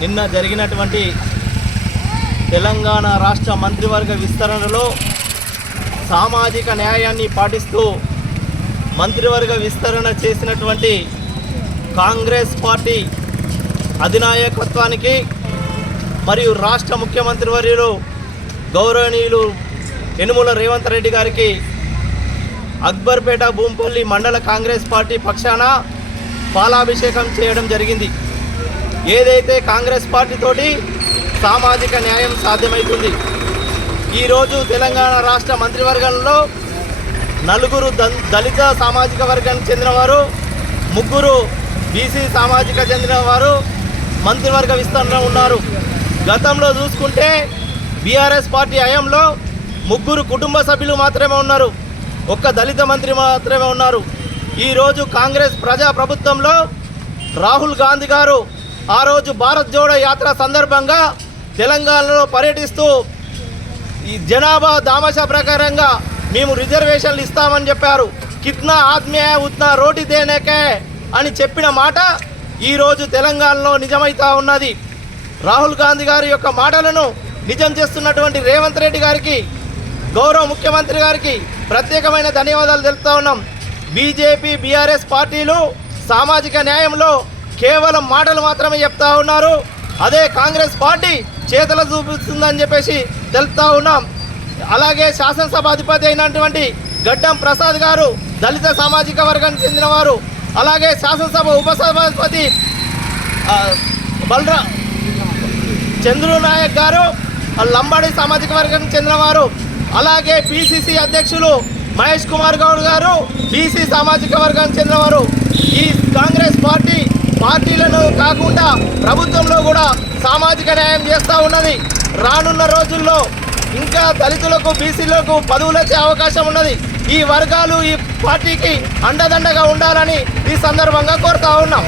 నిన్న జరిగినటువంటి తెలంగాణ రాష్ట్ర మంత్రివర్గ విస్తరణలో సామాజిక న్యాయాన్ని పాటిస్తూ మంత్రివర్గ విస్తరణ చేసినటువంటి కాంగ్రెస్ పార్టీ అధినాయకత్వానికి మరియు రాష్ట్ర ముఖ్యమంత్రి వర్యులు గౌరవనీయులు యనుమల రేవంత్ రెడ్డి గారికి అక్బర్పేట భూంపల్లి మండల కాంగ్రెస్ పార్టీ పక్షాన పాలాభిషేకం చేయడం జరిగింది. ఏదైతే కాంగ్రెస్ పార్టీతోటి సామాజిక న్యాయం సాధ్యమవుతుంది ఈరోజు తెలంగాణ రాష్ట్ర మంత్రివర్గంలో నలుగురు దళిత సామాజిక వర్గానికి చెందినవారు ముగ్గురు బీసీ సామాజిక చెందినవారు మంత్రివర్గ విస్తరణ ఉన్నారు. గతంలో చూసుకుంటే బీఆర్ఎస్ పార్టీ హయాంలో ముగ్గురు కుటుంబ సభ్యులు మాత్రమే ఉన్నారు. ఒక్క దళిత మంత్రి మాత్రమే ఉన్నారు. ఈరోజు కాంగ్రెస్ ప్రజా ప్రభుత్వంలో రాహుల్ గాంధీ గారు ఆ రోజు భారత్ జోడో యాత్ర సందర్భంగా తెలంగాణలో పర్యటిస్తూ ఈ జనాభా దామశ ప్రకారంగా మేము రిజర్వేషన్లు ఇస్తామని చెప్పారు. కిత్నా ఆద్మీ ఉత్నా రోటి దేనేకే అని చెప్పిన మాట ఈరోజు తెలంగాణలో నిజమైతా ఉన్నది. రాహుల్ గాంధీ గారి యొక్క మాటలను నిజం చేస్తున్నటువంటి రేవంత్ రెడ్డి గారికి గౌరవ ముఖ్యమంత్రి గారికి ప్రత్యేకమైన ధన్యవాదాలు తెలుపుతా ఉన్నాం. బీజేపీ బీఆర్ఎస్ పార్టీలు సామాజిక న్యాయంలో కేవలం మాటలు మాత్రమే చెప్తా ఉన్నారు. అదే కాంగ్రెస్ పార్టీ చేతలు చూపిస్తుందని చెప్పేసి తెలుపుతా ఉన్నాం. అలాగే శాసనసభ అధిపతి అయినటువంటి గడ్డం ప్రసాద్ గారు దళిత సామాజిక వర్గానికి చెందినవారు. అలాగే శాసనసభ ఉపసభాధిపతి బలరా చంద్రు నాయక్ గారు లంబాడి సామాజిక వర్గానికి చెందినవారు. అలాగే పిసిసి అధ్యక్షులు మహేష్ కుమార్ గౌడ్ గారు బీసీ సామాజిక వర్గానికి చెందినవారు. ఈ కాంగ్రెస్ పార్టీ పార్టీలను కాకుండా ప్రభుత్వంలో కూడా సామాజిక న్యాయం చేస్తూ ఉన్నది. రానున్న రోజుల్లో ఇంకా దళితులకు బీసీలకు పదవులు వచ్చే అవకాశం ఉన్నది. ఈ వర్గాలు ఈ పార్టీకి అండదండగా ఉండాలని ఈ సందర్భంగా కోరుతా ఉన్నాం.